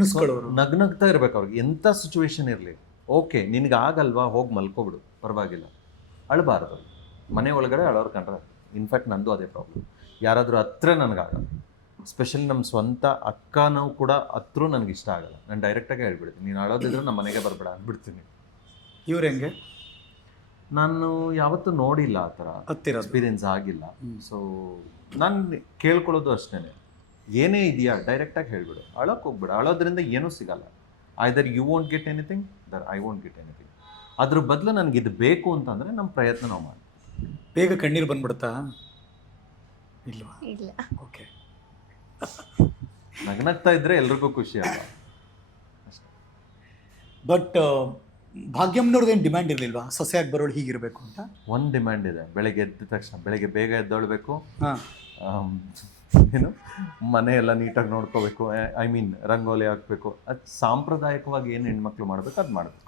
ಮುನಿಸ್ಕೊಳ್ಳೋರು. ನಗ್ನಗ್ತಾ ಇರ್ಬೇಕು ಅವ್ರಿಗೆ, ಎಂಥ ಸಿಚುವೇಶನ್ ಇರಲಿ. ಓಕೆ ನಿನಗೆ ಆಗಲ್ವಾ, ಹೋಗಿ ಮಲ್ಕೊಬಿಡು, ಪರವಾಗಿಲ್ಲ. ಅಳಬಾರ್ದು. ಮನೆ ಒಳಗಡೆ ಅಳೋರು ಕಂಡ್ರೆ, ಇನ್ಫ್ಯಾಕ್ಟ್ ನಂದು ಅದೇ ಪ್ರಾಬ್ಲಮ್. ಯಾರಾದರೂ ಹತ್ರ ನನಗಾಗಲ್ಲ, ಸ್ಪೆಷಲಿ ನಮ್ಮ ಸ್ವಂತ ಅಕ್ಕನೂ ಕೂಡ ಹತ್ರ ನನಗೆ ಇಷ್ಟ ಆಗಲ್ಲ. ನಾನು ಡೈರೆಕ್ಟಾಗಿ ಹೇಳ್ಬಿಡ್ತೀನಿ, ನೀನು ಅಳೋದಿದ್ರೆ ನಮ್ಮ ಮನೆಗೆ ಬರಬೇಡ ಅಂದ್ಬಿಡ್ತೀನಿ. ಇವ್ರು ಹೆಂಗೆ ನಾನು ಯಾವತ್ತೂ ನೋಡಿಲ್ಲ ಆ ಥರ, ಹತ್ತಿರ ಎಕ್ಸ್ಪೀರಿಯನ್ಸ್ ಆಗಿಲ್ಲ. ಸೊ ನಾನು ಕೇಳ್ಕೊಳ್ಳೋದು ಅಷ್ಟೇ, ಏನೇ ಇದೆಯಾ ಡೈರೆಕ್ಟಾಗಿ ಹೇಳ್ಬಿಡು, ಅಳೋಕ್ಕೆ ಹೋಗ್ಬೇಡ. ಅಳೋದ್ರಿಂದ ಏನೂ ಸಿಗಲ್ಲ. Either you won't get anything, there I won't get anything. ಅದ್ರ ಬದಲು ನನಗೆ ಇದು ಬೇಕು ಅಂತಂದರೆ ನಮ್ಮ ಪ್ರಯತ್ನ ನಾವು ಮಾಡಿ. ಬೇಗ ಕಣ್ಣೀರು ಬಂದ್ಬಿಡುತ್ತಾ? ಇಲ್ವಾ? ಇಲ್ಲ. ಓಕೆ. ನಗ್ನಗ್ತಾ ಇದ್ದರೆ ಎಲ್ರಿಗೂ ಖುಷಿ ಅಲ್ಲ ಅಷ್ಟೇ. ಬಟ್ ಭಾಗ್ಯಮ್ಮನವ್ರದ್ದೇನು ಡಿಮ್ಯಾಂಡ್ ಇರಲಿಲ್ವಾ ಸೊಸೆಯಾಗಿ ಬರೋಳು ಹೀಗಿರಬೇಕು ಅಂತ? ಒಂದು ಡಿಮ್ಯಾಂಡ್ ಇದೆ, ಬೆಳಗ್ಗೆ ಎದ್ದ ತಕ್ಷಣ ಬೆಳಗ್ಗೆ ಬೇಗ ಎದ್ದೊಳ್ಬೇಕು, ಹಾಂ. ಏನು ಮನೆ ಎಲ್ಲ ನೀಟಾಗಿ ನೋಡ್ಕೋಬೇಕು, ಐ ಮೀನ್ ರಂಗೋಲಿ ಹಾಕಬೇಕು. ಅದು ಸಾಂಪ್ರದಾಯಿಕವಾಗಿ ಏನು ಹೆಣ್ಮಕ್ಳು ಮಾಡಬೇಕು ಅದು ಮಾಡಬೇಕು.